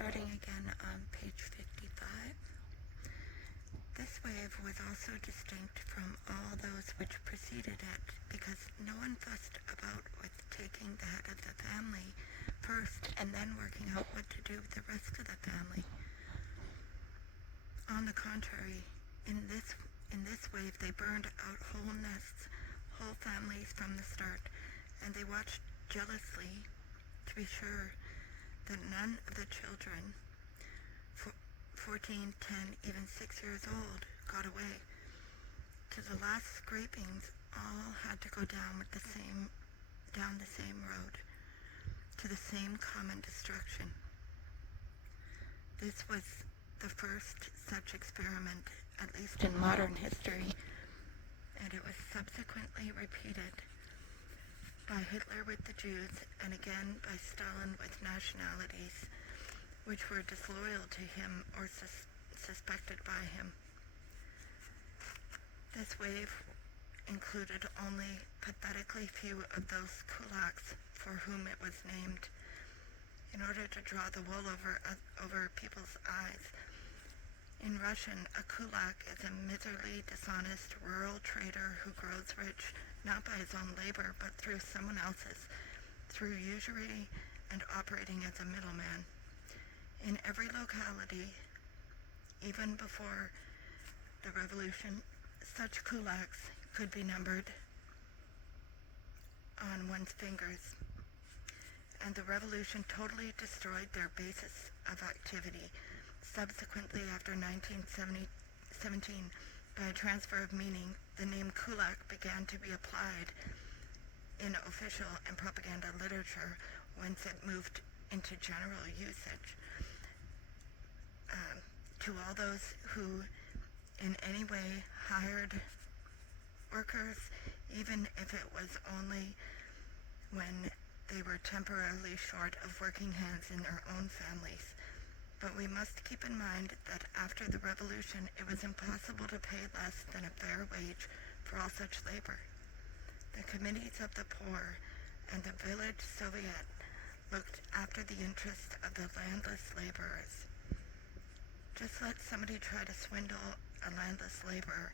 Starting again on page 55. This wave was also distinct from all those which preceded it, because no one fussed about with taking the head of the family first and then working out what to do with the rest of the family. On the contrary, in this wave they burned out whole nests, whole families from the start, and they watched jealously to be sure that none of the children, 14, 10, even 6 years old, got away. To the last scrapings, all had to go down the same road, to the same common destruction. This was the first such experiment, at least in modern history, and it was subsequently repeated by Hitler with the Jews, and again by Stalin with nationalities which were disloyal to him or suspected by him. This wave included only pathetically few of those kulaks for whom it was named, in order to draw the wool over people's eyes. In Russian, a kulak is a miserly, dishonest rural trader who grows rich not by his own labor, but through someone else's, through usury and operating as a middleman. In every locality, even before the revolution, such kulaks could be numbered on one's fingers, and the revolution totally destroyed their basis of activity. Subsequently, after 1917, by a transfer of meaning, the name kulak began to be applied in official and propaganda literature, whence it moved into general usage. To all those who in any way hired workers, even if it was only when they were temporarily short of working hands in their own families. But we must keep in mind that after the revolution, it was impossible to pay less than a fair wage for all such labor. The committees of the poor and the village Soviet looked after the interests of the landless laborers. Just let somebody try to swindle a landless laborer.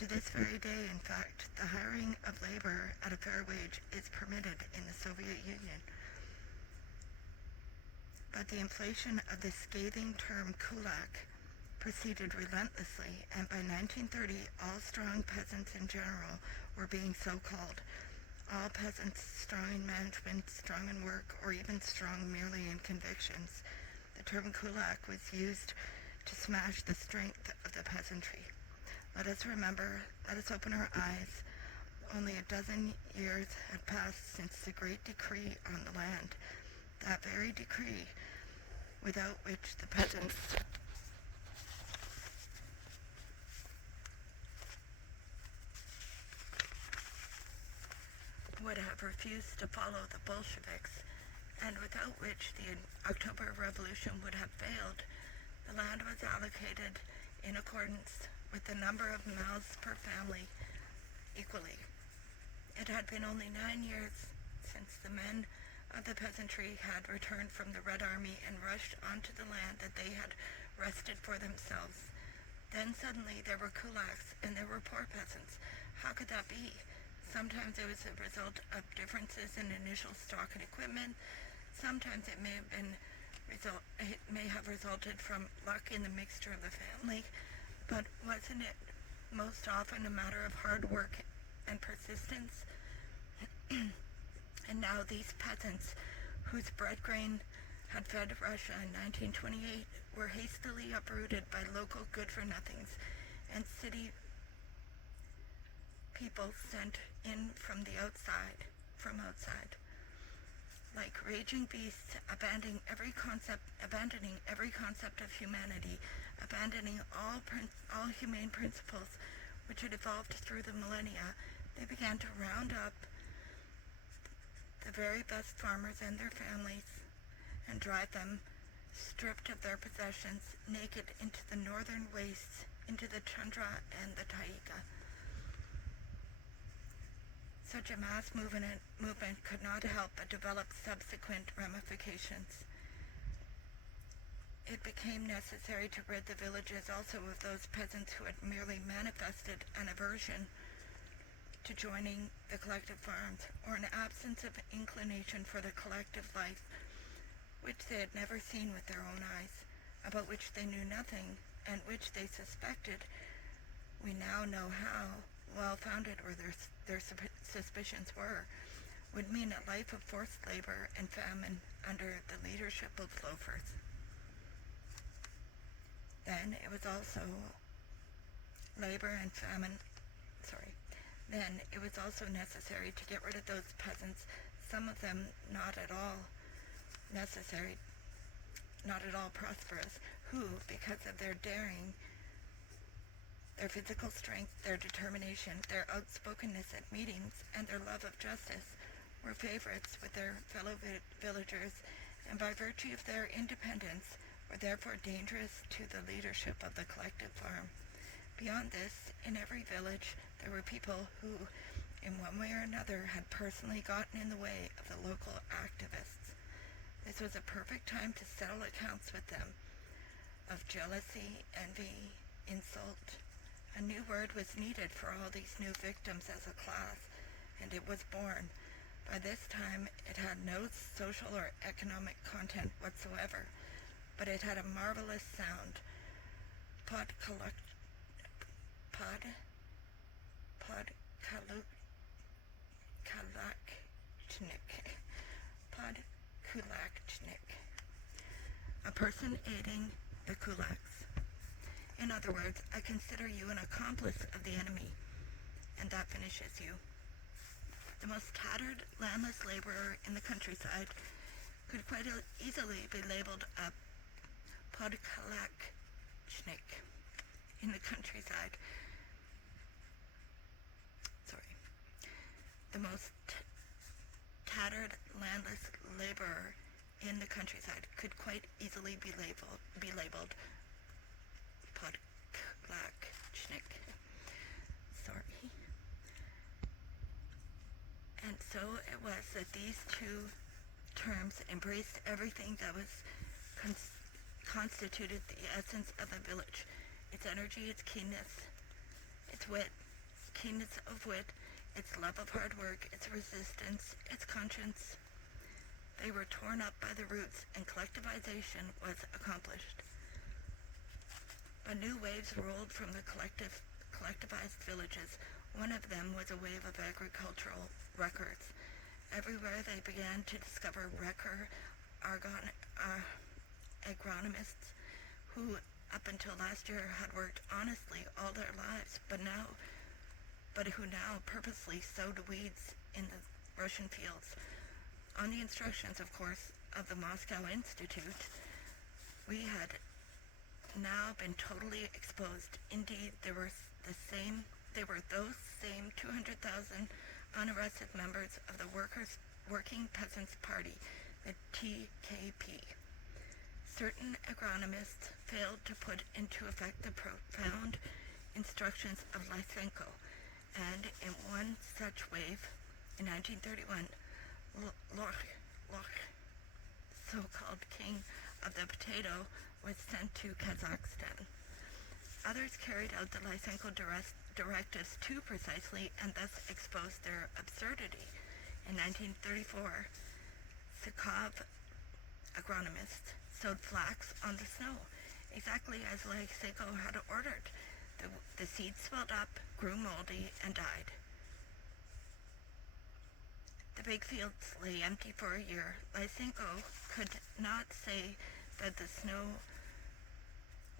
To this very day, in fact, the hiring of labor at a fair wage is permitted in the Soviet Union. But the inflation of the scathing term kulak proceeded relentlessly, and by 1930, all strong peasants in general were being so called. All peasants strong in management, strong in work, or even strong merely in convictions. The term kulak was used to smash the strength of the peasantry. Let us open our eyes. Only a dozen years had passed since the great decree on the land. That very decree, without which the peasants would have refused to follow the Bolsheviks, and without which the October Revolution would have failed. The land was allocated in accordance with the number of mouths per family equally. It had been only 9 years since the men of the peasantry had returned from the Red Army and rushed onto the land that they had wrested for themselves. Then suddenly there were kulaks and there were poor peasants. How could that be? Sometimes it was a result of differences in initial stock and equipment. Sometimes it may have resulted from luck in the mixture of the family. But wasn't it most often a matter of hard work and persistence? And now these peasants, whose bread grain had fed Russia in 1928, were hastily uprooted by local good-for-nothings and city people sent in from outside. Like raging beasts, abandoning every concept of humanity, abandoning all humane principles which had evolved through the millennia, they began to round up the very best farmers and their families and drive them, stripped of their possessions, naked into the northern wastes, into the tundra and the taiga. Such a mass movement could not help but develop subsequent ramifications. it became necessary to rid the villages also of those peasants who had merely manifested an aversion to joining the collective farms, or an absence of inclination for the collective life, which they had never seen with their own eyes, about which they knew nothing, and which they suspected. We now know how well-founded or their suspicions were, would mean a life of forced labor and famine under the leadership of loafers. Then it was also Then it was also necessary to get rid of those peasants, some of them not at all prosperous, who, because of their daring, their physical strength, their determination, their outspokenness at meetings, and their love of justice, were favorites with their fellow villagers, and by virtue of their independence, were therefore dangerous to the leadership of the collective farm. Beyond this, in every village, there were people who, in one way or another, had personally gotten in the way of the local activists. This was a perfect time to settle accounts with them, of jealousy, envy, insult. A new word was needed for all these new victims as a class, and it was born. By this time, it had no social or economic content whatsoever, but it had a marvelous sound. Podkulakchnik. A person aiding the kulaks. In other words, I consider you an accomplice of the enemy, and that finishes you. The most tattered, landless laborer in the countryside could quite easily be labeled a podkulakchnik in the countryside. The most tattered, landless laborer in the countryside could quite easily be labeled podkulakchnik. And so it was that these two terms embraced everything that was constituted the essence of the village: its energy, its keenness, its wit, keenness of wit, its love of hard work, its resistance, its conscience. They were torn up by the roots, and collectivization was accomplished. But new waves rolled from the collectivized villages. One of them was a wave of agricultural records. Everywhere they began to discover agronomists who, up until last year, had worked honestly all their lives, but who now purposely sowed weeds in the Russian fields. On the instructions, of course, of the Moscow Institute, we had now been totally exposed. Indeed, they were those same 200,000 unarrested members of the Working Peasants' Party, the TKP. Certain agronomists failed to put into effect the profound instructions of Lysenko, and in one such wave, in 1931, Loch, so-called king of the potato, was sent to Kazakhstan. Others carried out the Lysenko directives too precisely and thus exposed their absurdity. In 1934, Sakov agronomists sowed flax on the snow, exactly as Lysenko had ordered. The seeds swelled up, grew moldy, and died. The big fields lay empty for a year. Lysenko could not say that the snow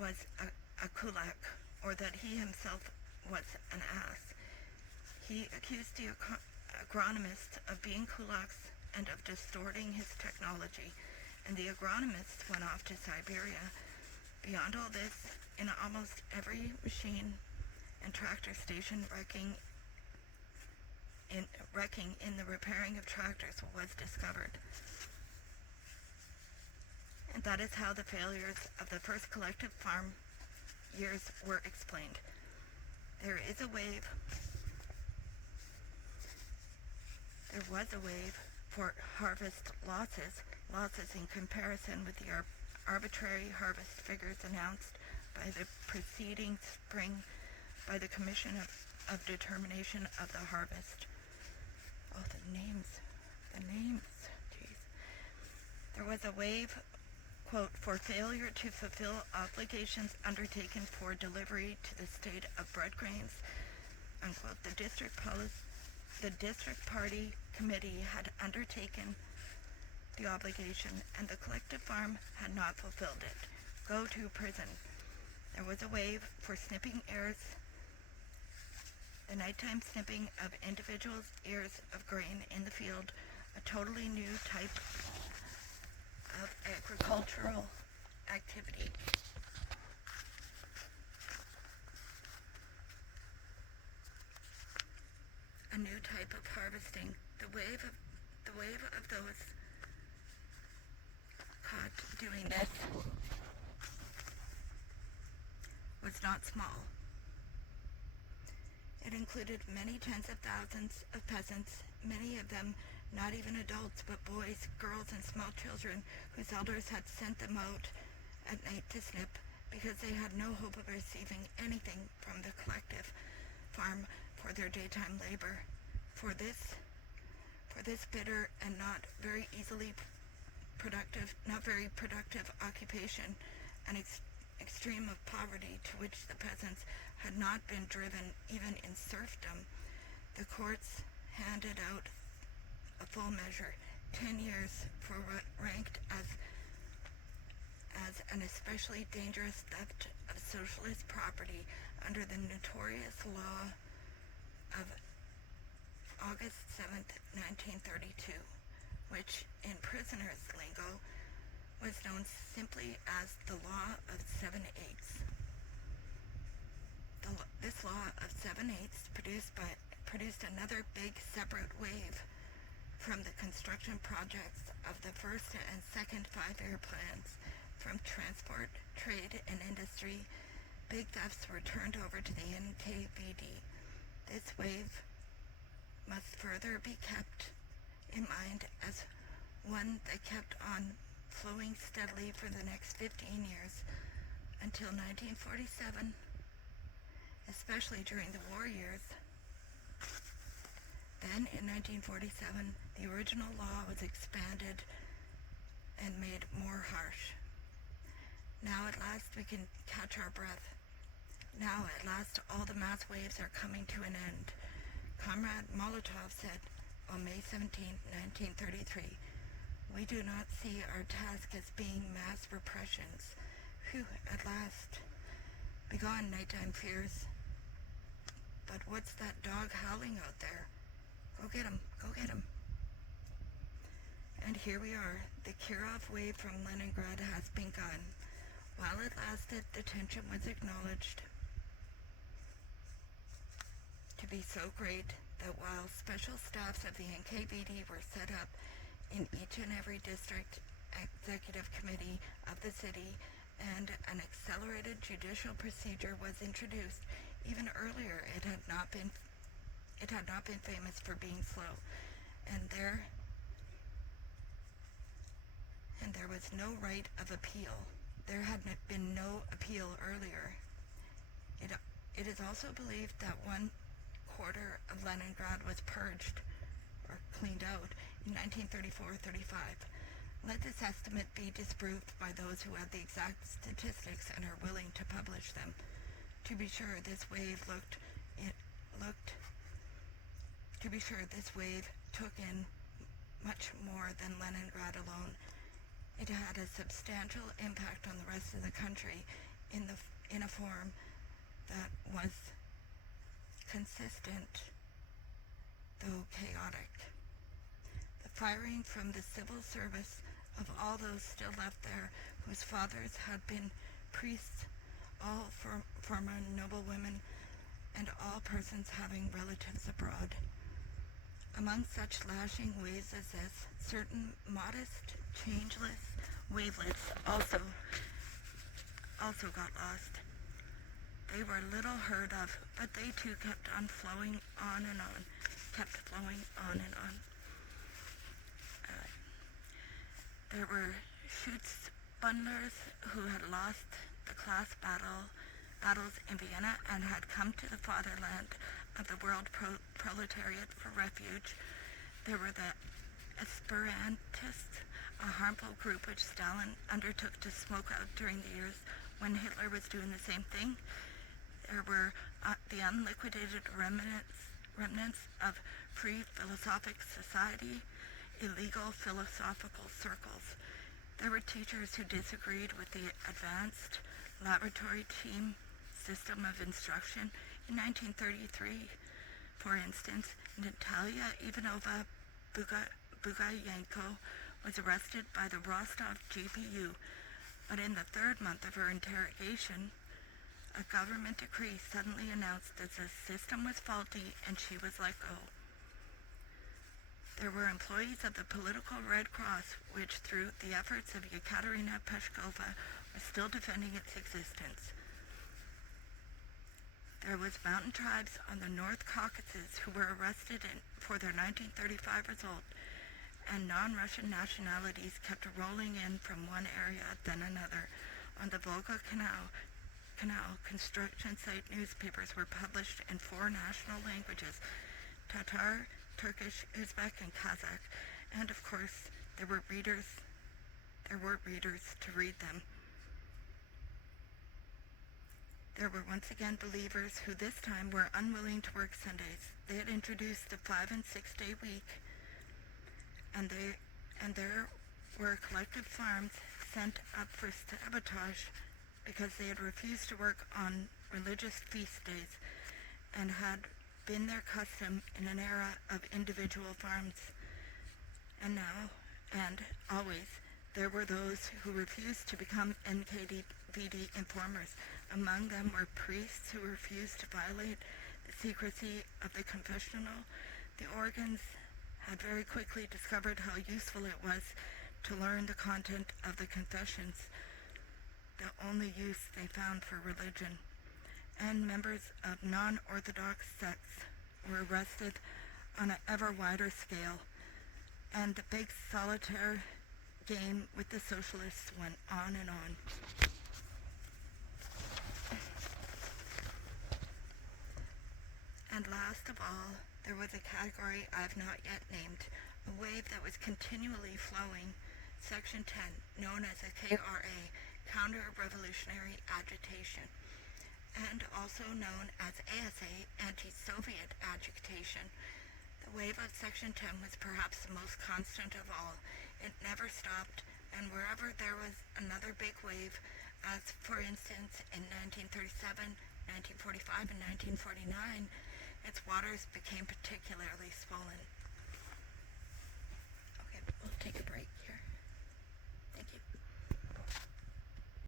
was a kulak, or that he himself was an ass. He accused the agronomists of being kulaks and of distorting his technology, and the agronomists went off to Siberia. Beyond all this, in almost every machine and tractor station, wrecking in the repairing of tractors was discovered. And that is how the failures of the first collective farm years were explained. There was a wave for harvest losses in comparison with the arbitrary harvest figures announced by the preceding spring by the Commission of Determination of the Harvest. Oh, the names, jeez. There was a wave, quote, for failure to fulfill obligations undertaken for delivery to the state of bread grains, unquote. The district party committee had undertaken the obligation, and the collective farm had not fulfilled it. Go to prison. There was a wave for snipping ears, the nighttime snipping of individuals' ears of grain in the field, a totally new type of agricultural activity. A new type of harvesting. The wave of those caught doing this was not small. It included many tens of thousands of peasants, many of them not even adults, but boys, girls, and small children whose elders had sent them out at night to snip because they had no hope of receiving anything from the collective farm for their daytime labor. For this bitter and not very productive occupation, an extreme of poverty to which the peasants had not been driven even in serfdom, the courts handed out a full measure, 10 years for what ranked as an especially dangerous theft of socialist property under the notorious law of August 7th, 1932, which in prisoners' lingo was known simply as the Law of 7/8. This Law of 7/8 produced another big separate wave from the construction projects of the first and second 5-year plans. From transport, trade, and industry, big thefts were turned over to the NKVD. This wave must further be kept in mind as one that kept on flowing steadily for the next 15 years until 1947, especially during the war years. Then in 1947, the original law was expanded and made more harsh. Now at last we can catch our breath. Now at last all the mass waves are coming to an end. Comrade Molotov said on May 17, 1933, "We do not see our task as being mass repressions. Whew, at last. Begone, nighttime fears. But what's that dog howling out there? Go get him, go get him." And here we are. The Kirov wave from Leningrad has begun. While it lasted, the tension was acknowledged to be so great that while special staffs of the NKVD were set up in each and every district executive committee of the city, and an accelerated judicial procedure was introduced, even earlier it had not been famous for being slow, and there was no right of appeal. There had been no appeal earlier. It is also believed that 1/4 of Leningrad was purged or cleaned out in 1934-35. Let this estimate be disproved by those who have the exact statistics and are willing to publish them. To be sure, this wave took in much more than Leningrad alone. It had a substantial impact on the rest of the country in a form that was consistent, though chaotic. The firing from the civil service of all those still left there whose fathers had been priests, all former noblewomen, and all persons having relatives abroad. Among such lashing waves as this, certain modest, changeless wavelets also got lost. They were little heard of, but they too kept on flowing on and on, There were shoots bundlers who had lost the class battles in Vienna and had come to the fatherland of the world proletariat for refuge. There were the Esperantists, a harmful group which Stalin undertook to smoke out during the years when Hitler was doing the same thing. There were the unliquidated remnants of free philosophic society, illegal philosophical circles. There were teachers who disagreed with the advanced laboratory team system of instruction. In 1933, for instance, Natalia Ivanova Bugayenko was arrested by the Rostov GPU, but in the third month of her interrogation, a government decree suddenly announced that the system was faulty and she was let go. There were employees of the political Red Cross, which through the efforts of Yekaterina Peshkova was still defending its existence. There was mountain tribes on the North Caucasus who were arrested for their 1935 result, and non-Russian nationalities kept rolling in from one area then another. On the Volga Canal, construction site newspapers were published in 4 national languages: Tatar, Turkish, Uzbek, and Kazakh, and of course there were readers to read them. There were once again believers who this time were unwilling to work Sundays. They had introduced the 5- and 6-day week, and there were collective farms sent up for sabotage because they had refused to work on religious feast days and had been their custom in an era of individual farms. And now, and always, there were those who refused to become NKVD informers. Among them were priests who refused to violate the secrecy of the confessional. The organs had very quickly discovered how useful it was to learn the content of the confessions, the only use they found for religion. And members of non-Orthodox sects were arrested on an ever wider scale, and the big solitaire game with the socialists went on and on. And last of all, there was a category I have not yet named, a wave that was continually flowing, Section 10, known as a KRA, Counter-Revolutionary Agitation, and also known as ASA, Anti-Soviet Agitation. The wave of Section 10 was perhaps the most constant of all. It never stopped, and wherever there was another big wave, as for instance in 1937, 1945, and 1949, its waters became particularly swollen.